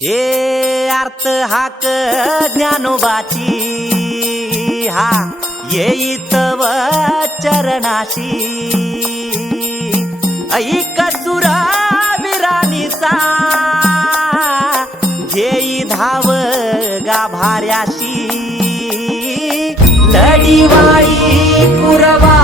हे अर्थ हाक ज्ञानोबाची हा येईतव चरणाशी ऐक सुरा विरानिसा घेई धाव गाभाऱ्याशी लढीवाळी कुरवा